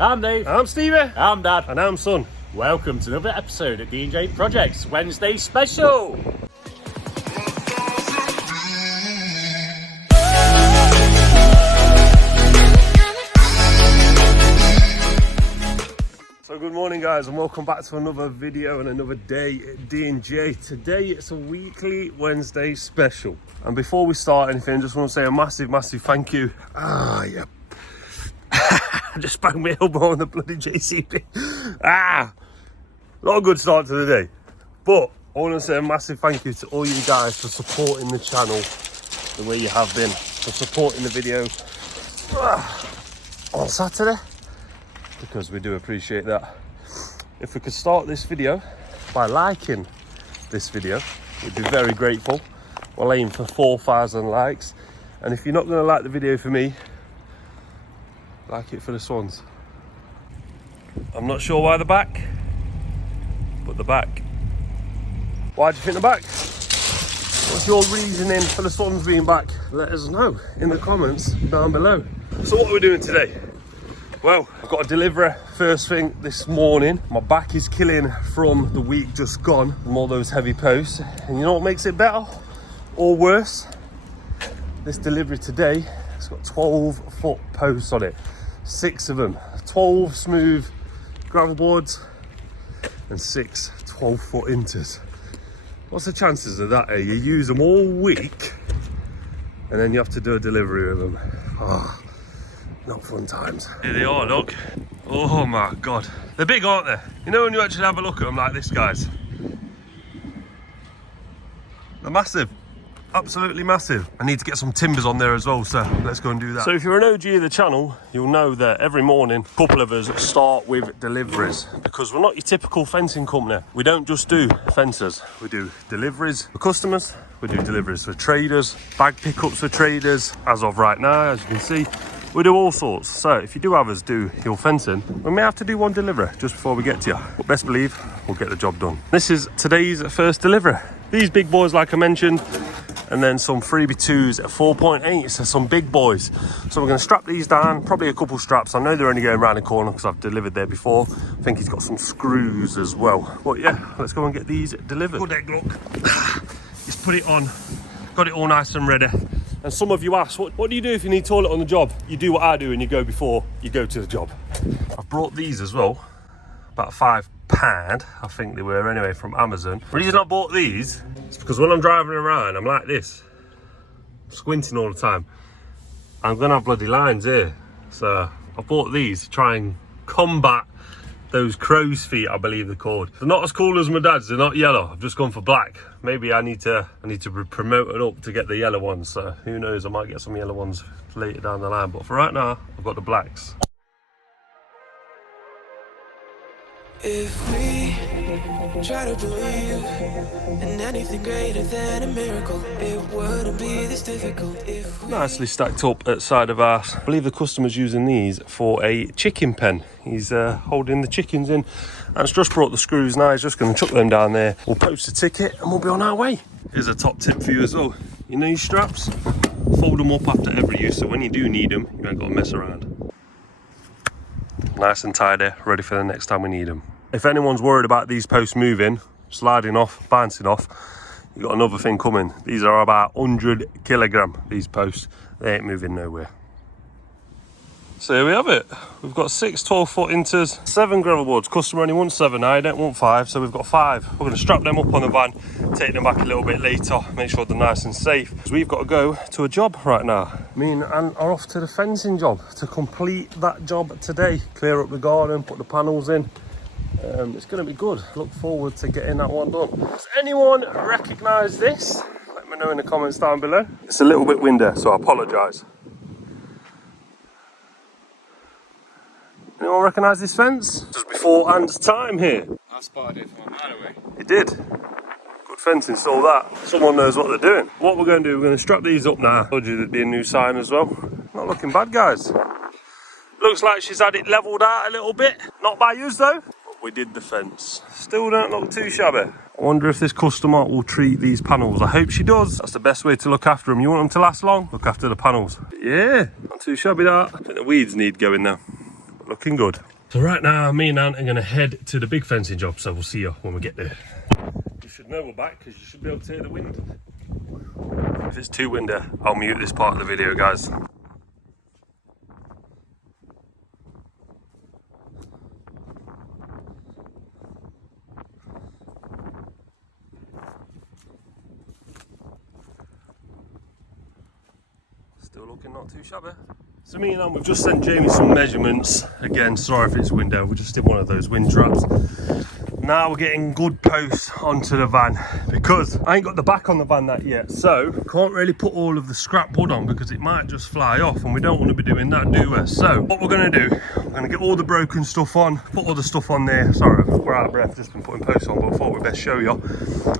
I'm Dave. I'm Stevie. I'm Dad. And I'm Son. Welcome to another episode of D&J Projects Wednesday Special. So good morning guys, and welcome back to another video and another day at D&J. Today it's a weekly Wednesday special. And before we start anything, I just want to say a massive thank you. I just banged my elbow on the bloody JCB. Not a good start to the day. But I want to say a massive thank you to all you guys for supporting the channel the way you have been, for supporting the video on Saturday, because we do appreciate that. If we could start this video by liking this video, we'd be very grateful. We'll aim for 4,000 likes. And if you're not going to like the video for me, like it for the Swans. I'm not sure why the back, but the back. Why do you think the back? What's your reasoning for the Swans being back? Let us know in the comments down below. So what are we doing today? Well, I've got a delivery first thing this morning. My back is killing from the week just gone, from all those heavy posts. And you know what makes it better or worse? This delivery today, it's got 12-foot posts on it. 6 of them. 12 smooth gravel boards and 6 12-foot inters. What's the chances of that? You use them all week and then you have to do a delivery of them. Not fun times. Here they are, look. Oh my God. They're big, aren't they? You know when you actually have a look at them like this, guys? They're massive. Absolutely massive. I need to get some timbers on there as well, so let's go and do that. So if you're an OG of the channel, you'll know that every morning, a couple of us start with deliveries, because we're not your typical fencing company. We don't just do fences. We do deliveries for customers. We do deliveries for traders, bag pickups for traders. As of right now, as you can see, we do all sorts. So if you do have us do your fencing, we may have to do one delivery just before we get to you. But best believe we'll get the job done. This is today's first delivery. These big boys, like I mentioned, and then some freebie 2s at 4.8, so some big boys. So we're going to strap these down, probably a couple straps. I know they're only going around the corner because I've delivered there before. I think he's got some screws as well. But yeah, let's go and get these delivered. Good egg, look. Just put it on, got it all nice and ready. And some of you ask, what do you do if you need toilet on the job? You do what I do and you go before you go to the job. I've brought these as well, about £5, I think they were anyway, from Amazon. The reason I bought these is because when I'm driving around, I'm like this, squinting all the time. I'm gonna have bloody lines here. So I bought these to try and combat those crow's feet, I believe they're called. They're not as cool as my dad's, they're not yellow. I've just gone for black. Maybe I need to promote it up to get the yellow ones. So who knows, I might get some yellow ones later down the line. But for right now, I've got the blacks. If we try to believe in anything greater than a miracle, it wouldn't be this difficult if we... Nicely stacked up at side of ours. I believe the customer's using these for a chicken pen. He's holding the chickens in, and it's just brought the screws now. He's just going to chuck them down there. We'll post a ticket and we'll be on our way. Here's a top tip for you as well. You know your straps? Fold them up after every use, so when you do need them, you ain't got to mess around. Nice and tidy, ready for the next time we need them. If anyone's worried about these posts moving, sliding off, bouncing off, you've got another thing coming. These are about 100 kilogram, these posts. They ain't moving nowhere. So here we have it. We've got 6 12-foot inters, 7 gravel boards. Customer only wants 7, I don't want 5, so we've got 5. We're going to strap them up on the van, take them back a little bit later, make sure they're nice and safe. So we've got to go to a job right now. Me and Anne are off to the fencing job to complete that job today. Clear up the garden, put the panels in. It's going to be good. Look forward to getting that one done. Does anyone recognise this? Let me know in the comments down below. It's a little bit windy, so I apologise. Anyone recognise this fence? Just before Anne's time here. I spotted it from a mile away. You did? Good fencing, saw that. Someone knows what they're doing. What we're going to do, we're going to strap these up now. I told you there'd be a new sign as well. Not looking bad, guys. Looks like she's had it levelled out a little bit. Not by yous though. We did the fence. Still don't look too shabby. I wonder if this customer will treat these panels. I hope she does. That's the best way to look after them. You want them to last long? Look after the panels. Yeah, not too shabby that. I think the weeds need going now. looking good. So right now, me and Ant are going to head to the big fencing job, so we'll see you when we get there. You should know we're back, because you should be able to hear the wind. If it's too windy, I'll mute this part of the video, guys. Still looking not too shabby. So me and Anne, we've just sent Jamie some measurements. Again, sorry if it's window, we just did one of those wind traps. Now we're getting good posts onto the van because I ain't got the back on the van that yet, so can't really put all of the scrap wood on because it might just fly off, and we don't want to be doing that, do we? So what we're going to do, we're going to get all the broken stuff on, put all the stuff on there. Sorry, we're out of breath, just been putting posts on, but I thought we'd best show you.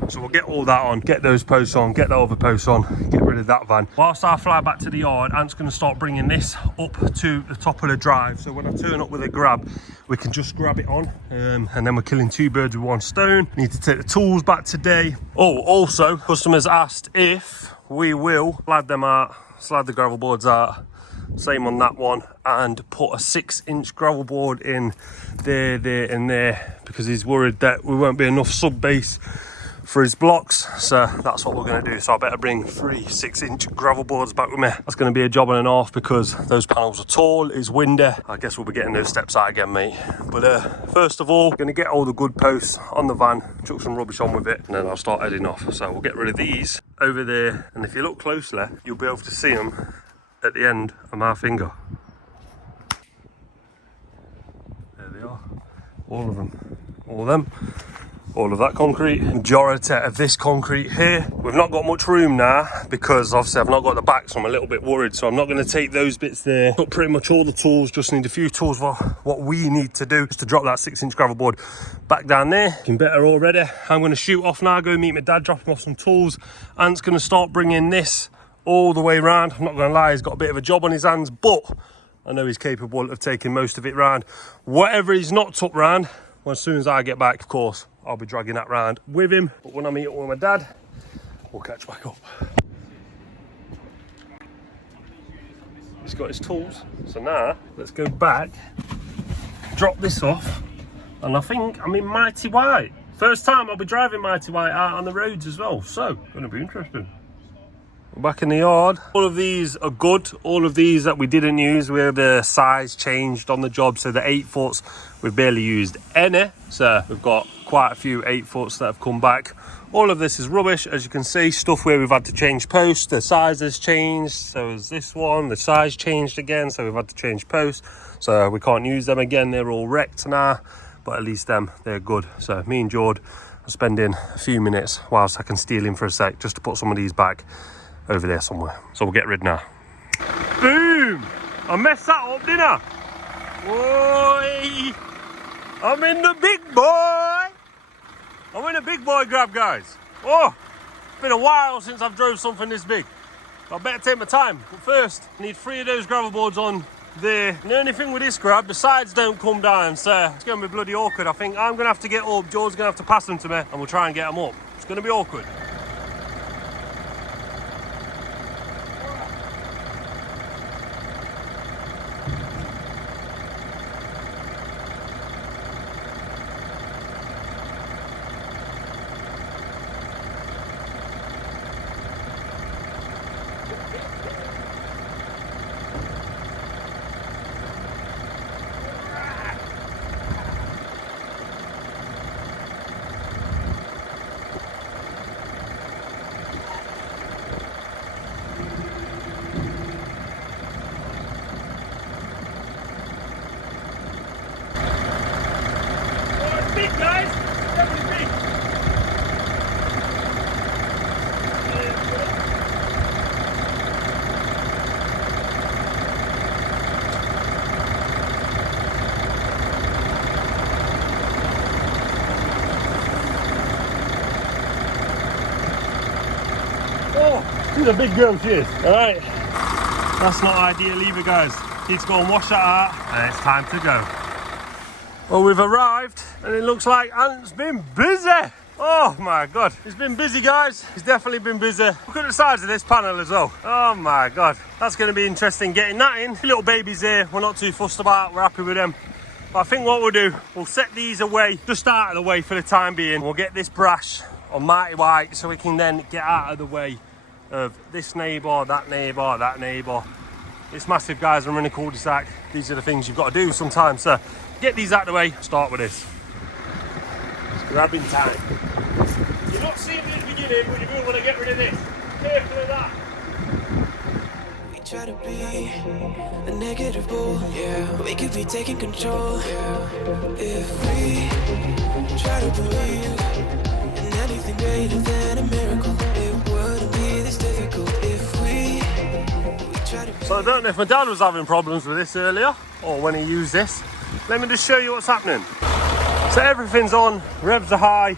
So we'll get all that on, get those posts on, get the other posts on, get rid of that van. Whilst I fly back to the yard, Ant's going to start bringing this up to the top of the drive, so when I turn up with a grab, we can just grab it on, and then we're killing two birds with one stone. Need to take the tools back today. Oh, also, customers asked if we will slide them out, slide the gravel boards out, same on that one, and put a 6-inch gravel board in there, and there, because he's worried that we won't be enough sub base for his blocks, so that's what we're going to do. So I better bring 3 6-inch gravel boards back with me. That's going to be a job and a half because those panels are tall, it's windy. I guess we'll be getting those steps out again, mate. But first of all, going to get all the good posts on the van, chuck some rubbish on with it, and then I'll start heading off. So we'll get rid of these over there, and if you look closely, you'll be able to see them at the end of my finger. There they are, all of them, all of them. All of that concrete, majority of this concrete here. We've not got much room now because obviously I've not got the back, so I'm a little bit worried, so I'm not going to take those bits there. Got pretty much all the tools, just need a few tools for what we need to do, just to drop that 6-inch gravel board back down there. Looking better already. I'm going to shoot off now, go meet my dad, drop him off some tools. Ant's going to start bringing this all the way round. I'm not going to lie, he's got a bit of a job on his hands, but I know he's capable of taking most of it round. Whatever he's not took round, well, as soon as I get back, of course, I'll be dragging that round with him. But when I meet up with my dad, we'll catch back up. He's got his tools. So now, let's go back, drop this off, and I think I'm in Mighty White. First time I'll be driving Mighty White out on the roads as well, so going to be interesting. We're back in the yard. All of these are good. All of these that we didn't use, where the size changed on the job. So the 8-foots, we've barely used any. So we've got quite a few 8-foots that have come back. All of this is rubbish, as you can see. Stuff where we've had to change posts. The size has changed. So is this one. The size changed again. So we've had to change posts. So we can't use them again. They're all wrecked now. But at least they're good. So me and Jord are spending a few minutes whilst I can steal in for a sec just to put some of these back over there somewhere. So we'll get rid now. Boom! I messed that up, didn't I? Boy! I'm in the big boy! I'm in a big boy grab, guys. Oh! It's been a while since I've drove something this big. I better take my time. But first, I need 3 of those gravel boards on there. And the only thing with this grab, the sides don't come down, so it's going to be bloody awkward. I think I'm going to have to get up, George's going to have to pass them to me, and we'll try and get them up. It's going to be awkward. Big, guys! Definitely big! Oh, she's a big girl, she is. Alright. That's not ideal either, guys. Need to go and wash that out, and it's time to go. Well, we've arrived, and it looks like Ant's been busy. Oh my God, it's been busy, guys. It's definitely been busy. Look at the size of this panel as well. Oh my God, that's going to be interesting getting that in. Little babies here, we're not too fussed about, we're happy with them. But I think what we'll do, we'll set these away, just out of the way for the time being. We'll get this brash on Mighty White so we can then get out of the way of this neighbour, that neighbour, that neighbour. It's massive, guys. I'm in a cul-de-sac. These are the things you've got to do sometimes. So get these out of the way, start with this. It's grabbing time. You're not seeing me at the beginning, but you will want to get rid of this. Careful of that. We try to be a negative bull, yeah. We could be taking control, yeah. If we try to believe in anything greater than a miracle, it wouldn't be this difficult. If we try to. So I don't know if my dad was having problems with this earlier or when he used this. Let me just show you what's happening. So everything's on, revs are high.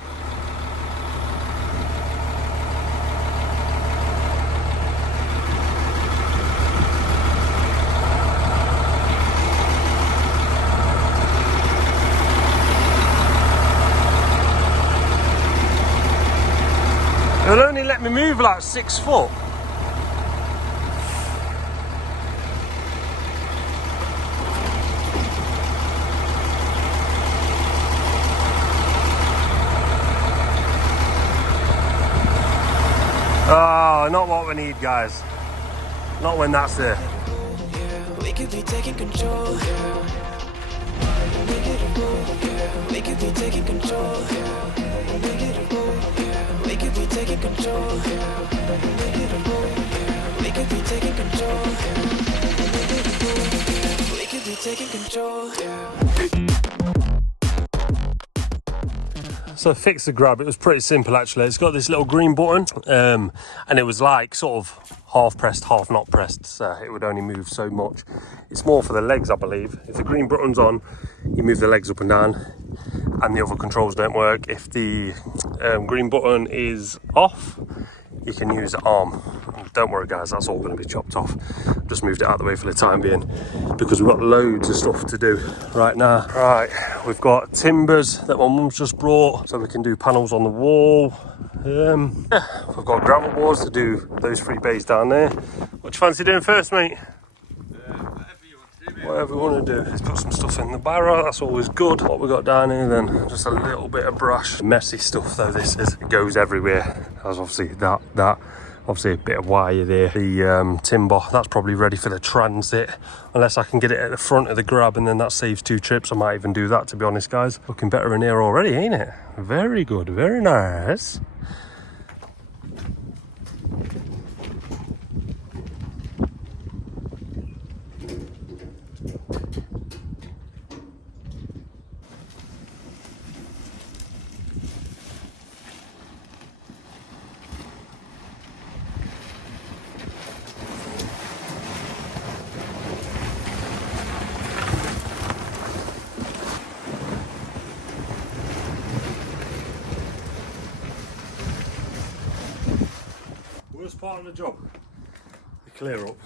It'll only let me move like 6 foot. Oh, not what we need, guys. Not when that's there. We could be taking control, yeah. We could be taking control, yeah. We could be taking control, yeah. We could be taking control, yeah. We could be taking control, yeah. So I fixed the grab, it was pretty simple actually. It's got this little green button and it was like sort of half pressed, half not pressed, so it would only move so much. It's more for the legs, I believe. If the green button's on, you move the legs up and down and the other controls don't work. If the green button is off, you can use the arm. Don't worry guys, that's all going to be chopped off. Just moved it out of the way for the time being because we've got loads of stuff to do right now. Right, we've got timbers that my mum's just brought so we can do panels on the wall. Yeah, we've got gravel boards to do those 3 bays down there. What do you fancy doing first, mate? Whatever you want to do. Let's put some stuff in the barrow, that's always good. What we got down here then, just a little bit of brush. Messy stuff though this is, it goes everywhere. There's obviously that. Obviously a bit of wire there. The timber, that's probably ready for the transit. Unless I can get it at the front of the grab and then that saves 2 trips. I might even do that, to be honest, guys. Looking better in here already, ain't it? Very good, very nice. Worst part of the job, the clear up.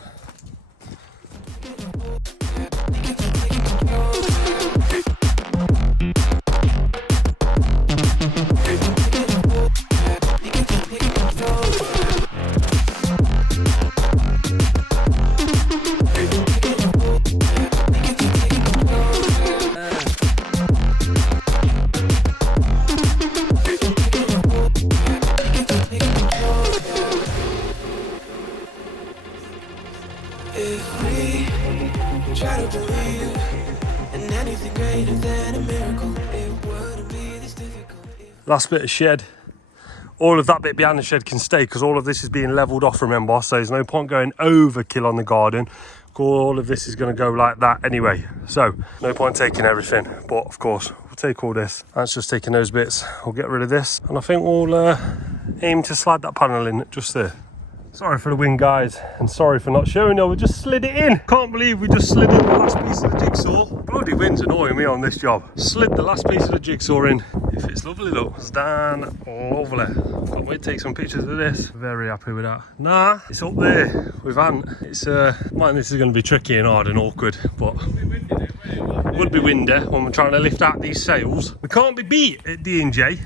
If we try to believe in anything greater than a miracle, it wouldn't be this difficult. Last bit of shed. All of that bit behind the shed can stay because all of this is being levelled off, remember, so there's no point going overkill on the garden. All of this is going to go like that anyway, so no point taking everything, but of course we'll take all this. That's just taking those bits. We'll get rid of this and I think we'll aim to slide that panel in just there. Sorry for the wind, guys, and sorry for not showing you. We just slid it in. Can't believe we just slid in the last piece of the jigsaw. Bloody wind's annoying me on this job. Slid the last piece of the jigsaw in. If it's lovely though, it's done lovely. Can't wait to take some pictures of this. Very happy with that. Nah, it's up there with Ant. It's man, this is going to be tricky and hard and awkward, but would be windy when we're trying to lift out these sails. We can't be beat at D&J.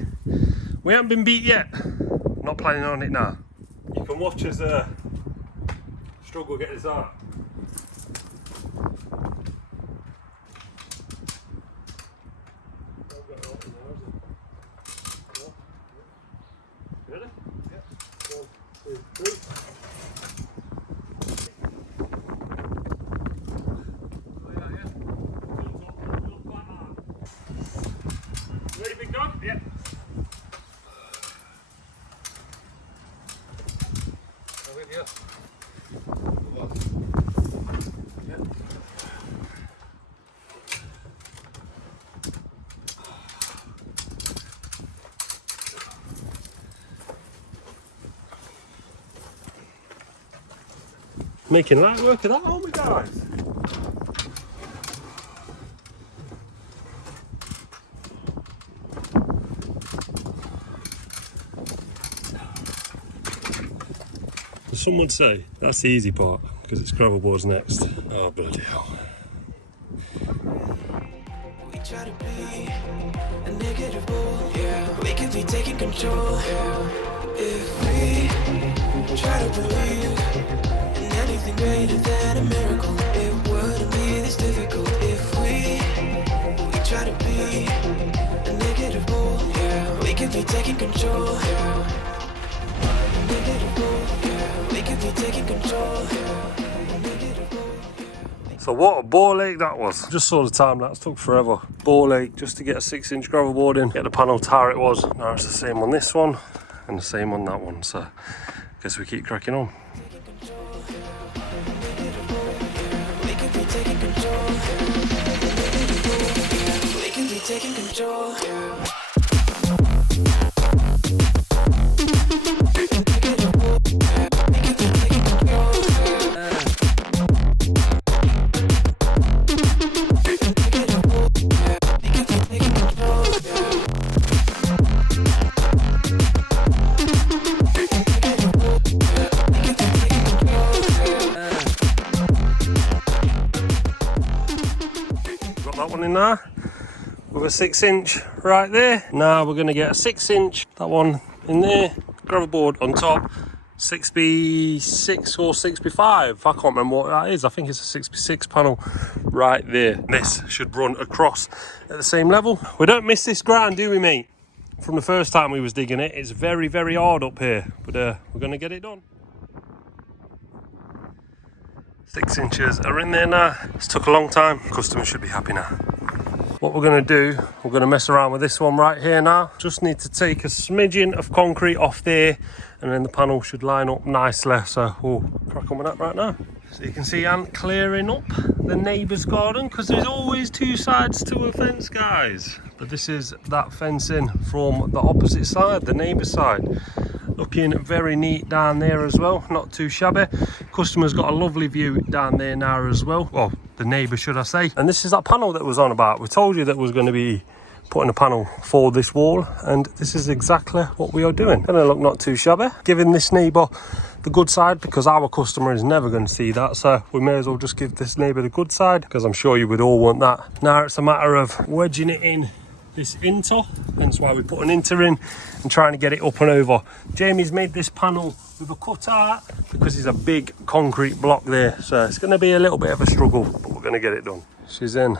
We haven't been beat yet. Not planning on it now. You can watch us struggle get this out. Ready? Yeah. 1, 2, 3. Ready, big dog? Yeah. I'm with you. Making light work of that, aren't we, guys? Some would say that's the easy part because it's gravel boards next. Oh, bloody hell. We try to be a negative bull, yeah. We could be taking control, yeah. If we try to believe in anything greater than a miracle, it wouldn't be this difficult. If we try to be a negative bull, yeah. We could be taking control, yeah. A negative bull, yeah. We could be taking control, yeah. A negative bull, yeah. So what a ball ache that was. Just saw the time lapse, took forever. Ball ache just to get a 6-inch gravel board in, get the panel to how it was. Now it's the same on this one and the same on that one. So I guess we keep cracking on. We could be taking control. We could be taking control. Got that one in there with a 6-inch right there. Now we're going to get a 6-inch, that one in there, gravel board on top, 6x6 or 6x5. I can't remember what that is. I think it's a 6x6 panel right there. This should run across at the same level. We don't miss this ground, do we, mate? From the first time we was digging it, it's very, very hard up here, but we're going to get it done. 6 inches are in there now. This took a long time. Customers should be happy now. What we're going to do, we're going to mess around with this one right here now. Just need to take a smidgen of concrete off there and then the panel should line up nicely. So we'll crack on with that right now. So you can see Ant clearing up the neighbour's garden because there's always two sides to a fence, guys. But this is that fencing from the opposite side, the neighbour's side. Looking very neat down there as well, not too shabby. Customer's got a lovely view down there now as well. Well, the neighbour, should I say. And this is that panel that was on about. We told you that was going to be putting a panel for this wall, and this is exactly what we are doing. Gonna look not too shabby, giving this neighbour the good side because our customer is never going to see that, so we may as well just give this neighbour the good side because I'm sure you would all want that. Now it's a matter of wedging it in this inter, hence why we put an inter in and trying to get it up and over. Jamie's made this panel with a cutout because there's a big concrete block there, so it's going to be a little bit of a struggle, but we're going to get it done. She's in,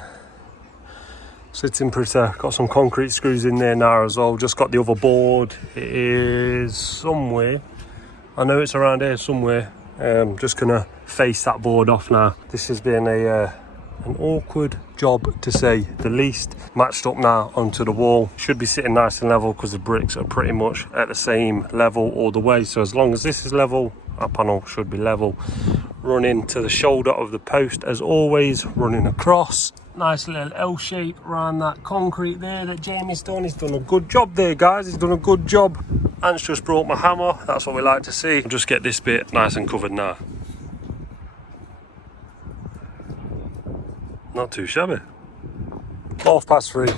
sitting pretty, got some concrete screws in there now as well. Just got the other board, it is somewhere, I know it's around here somewhere. Just gonna face that board off now. This has been an awkward job to say the least. Matched up now onto the wall, should be sitting nice and level because the bricks are pretty much at the same level all the way. So as long as this is level, our panel should be level. Running to the shoulder of the post as always, running across. Nice little L shape around that concrete there that Jamie's done. He's done a good job there, guys. He's done a good job. Ant's just brought my hammer. That's what we like to see. I'll just get this bit nice and covered now. Not too shabby. 3:30.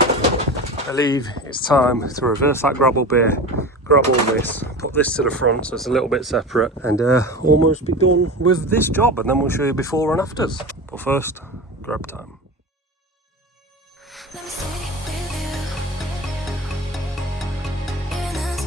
I believe it's time to reverse that gravel bay, grab all this, put this to the front so it's a little bit separate, and almost be done with this job, and then we'll show you before and afters. But first, grab time. Let me stay with you in the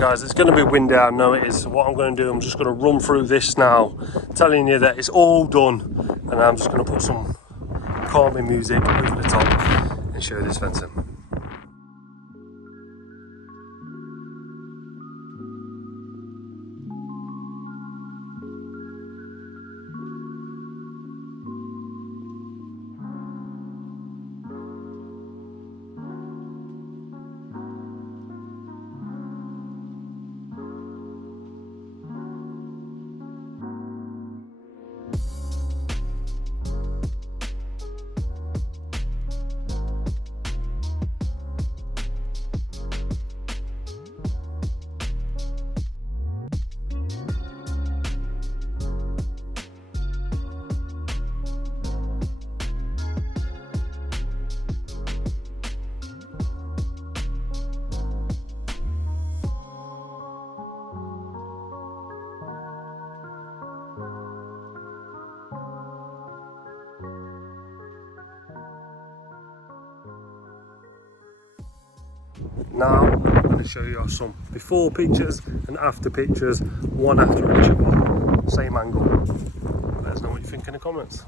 guys, it's going to be windy, I know it is. So what I'm going to do, I'm just going to run through this now, telling you that it's all done, and I'm just going to put some calming music over the top and show you this fencing. Now I'm going to show you some before pictures and after pictures, one after each other, same angle. Let us know what you think in the comments.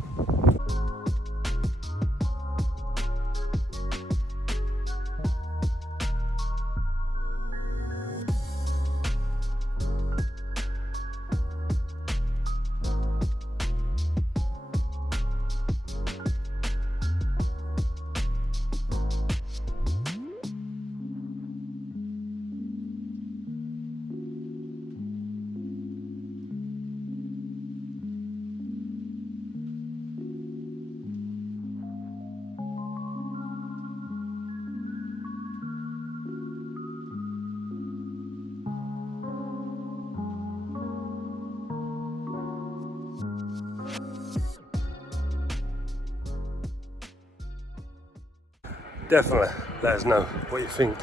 Definitely let us know what you think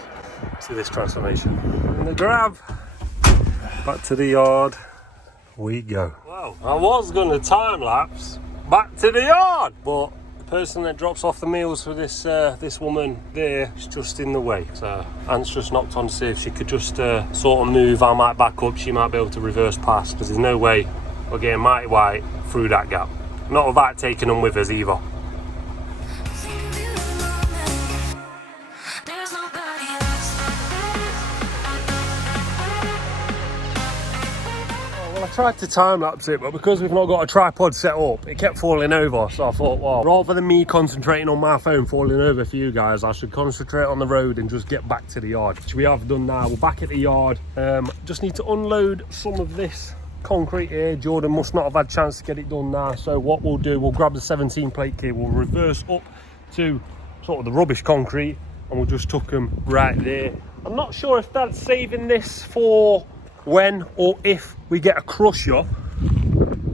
to this transformation. In the grab, back to the yard we go. Wow, I was going to time lapse back to the yard, but the person that drops off the meals for this this woman there is just in the way. So Ant's just knocked on to see if she could just sort of move. I might back up, she might be able to reverse past, because there's no way we're getting mighty white through that gap. Not without taking them with us either. I tried to time lapse it, but because we've not got a tripod set up, it kept falling over. So I thought, well, rather than me concentrating on my phone falling over for you guys, I should concentrate on the road and just get back to the yard, which we have done now. We're back at the yard. Just need to unload some of this concrete here. Jordan must not have had a chance to get it done now. So what we'll do, we'll grab the 17 plate key, we'll reverse up to sort of the rubbish concrete, and we'll just tuck them right there. I'm not sure if that's saving this for when or if we get a crusher,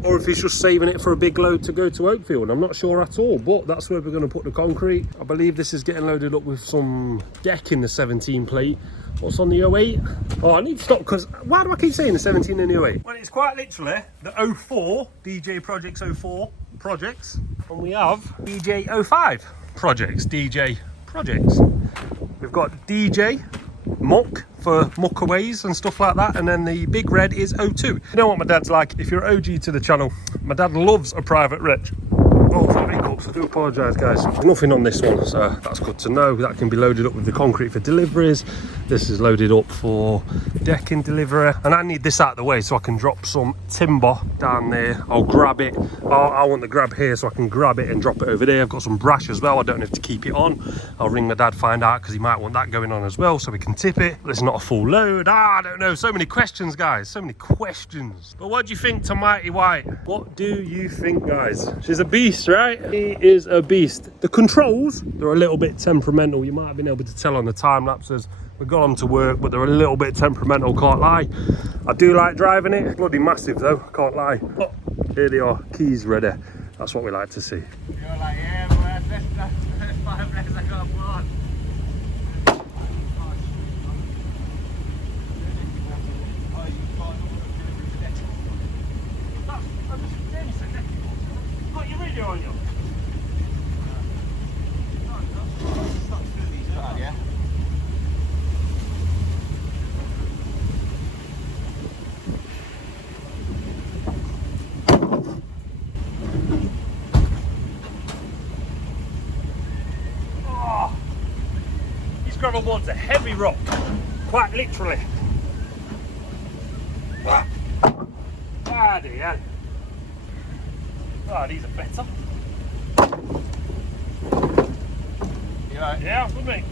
or if he's just saving it for a big load to go to Oakfield. I'm not sure at all, but that's where we're going to put the concrete. I believe this is getting loaded up with some deck in the 17 plate. What's on the 08? Oh, I need to stop, because why do I keep saying the 17 and the 08? Well, it's quite literally the 04 DJ Projects 04 projects, and we have DJ 05 projects, DJ Projects. We've got DJ Muck for muckaways and stuff like that, and then the big red is 02. You know what my dad's like? If you're OG to the channel, my dad loves a private reg. Oh, some hiccups, I do apologise guys. There's nothing on this one, so that's good to know. That can be loaded up with the concrete for deliveries. This is loaded up for decking delivery, and I need this out of the way so I can drop some timber down there. I'll grab it. I want the grab here so I can grab it and drop it over there. I've got some brash as well. I don't have to keep it on. I'll ring my dad, find out, because he might want that going on as well, so we can tip it. It's not a full load. I don't know. So many questions, guys. So many questions. But what do you think to Mighty White? What do you think, guys? She's a beast, right? He is a beast. The controls, they're a little bit temperamental. You might have been able to tell on the time lapses. We've got them to work, but they're a little bit temperamental, can't lie. I do like driving it. Bloody massive though, can't lie. Oh, here they are, keys ready. That's what we like to see. You're like, yeah, boy, that's 5 legs I got on. Got your radio on you? gravel board's a heavy rock, quite literally. Bloody hell. Oh, these are better. You right? Yeah, with me.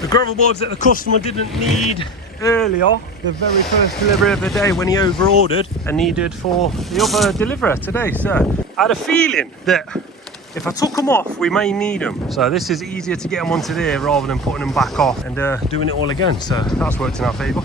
The gravel boards that the customer didn't need earlier, the very first delivery of the day when he over-ordered and needed for the other deliverer today. So I had a feeling that if I took them off, we may need them. So this is easier to get them on today rather than putting them back off and doing it all again. So that's worked in our favour.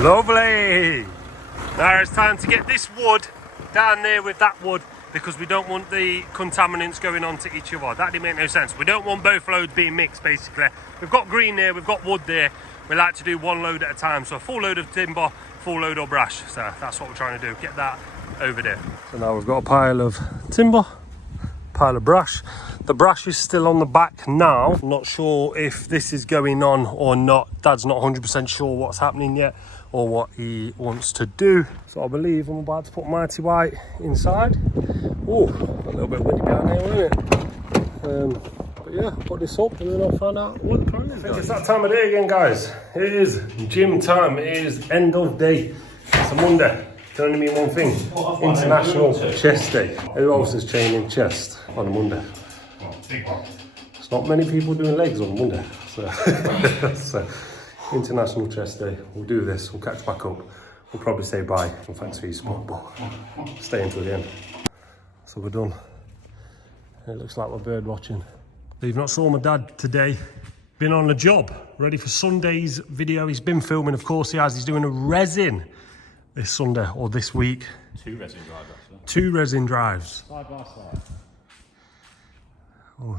Lovely! Now it's time to get this wood down there with that wood because we don't want the contaminants going on to each other. That didn't make no sense. We don't want both loads being mixed basically. We've got green there, we've got wood there. We like to do one load at a time. So a full load of timber, full load of brash. So that's what we're trying to do, get that over there. So now we've got a pile of timber, pile of brash. The brash is still on the back now. I'm not sure if this is going on or not. Dad's not 100% sure what's happening yet or what he wants to do. So I believe I'm about to put Mighty White inside. Oh, a little bit windy down there, wasn't it? But yeah, put this up and then I'll find out what the plan is. I think it's that time of day again, guys. It is gym time. It is end of day. It's a Monday. Can only mean one thing. International Chest Day. Who else is training chest on a Monday? There's not many people doing legs on Monday. So International Chest Day. We'll do this. We'll catch back up. We'll probably say bye and thanks for your support, but stay until the end. So we're done. It looks like we're bird watching. You've not saw my dad today. Been on a job, ready for Sunday's video. He's been filming, of course he has. He's doing a resin this Sunday or this week. 2 resin drives actually. 2 resin drives. Side by side. Oh.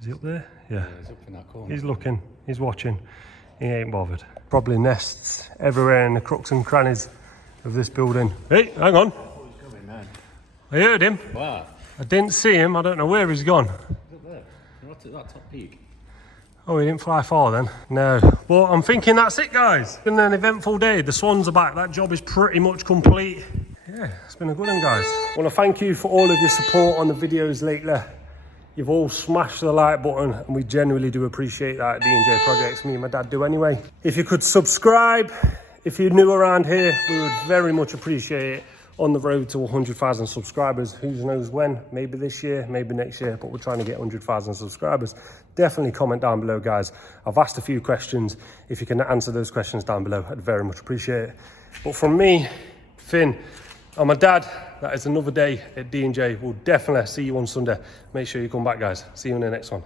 Is he up there? Yeah. He's up in that corner. He's looking, he's watching. He ain't bothered. Probably nests everywhere in the crooks and crannies of this building. Hey, hang on. I heard him. Wow. I didn't see him. I don't know where he's gone. Look there. You're at that top peak. Oh, he didn't fly far then? No. Well, I'm thinking that's it, guys. It's been an eventful day. The swans are back. That job is pretty much complete. Yeah, it's been a good one, guys. I want to thank you for all of your support on the videos lately. You've all smashed the like button and we genuinely do appreciate that at D&J Projects. Me and my dad do anyway. If you could subscribe, if you're new around here, we would very much appreciate it. On the road to 100,000 subscribers. Who knows when? Maybe this year, maybe next year, but we're trying to get 100,000 subscribers. Definitely comment down below, guys. I've asked a few questions. If you can answer those questions down below, I'd very much appreciate it. But from me, Finn, and my dad, that is another day at D&J. We'll definitely see you on Sunday. Make sure you come back, guys. See you in the next one.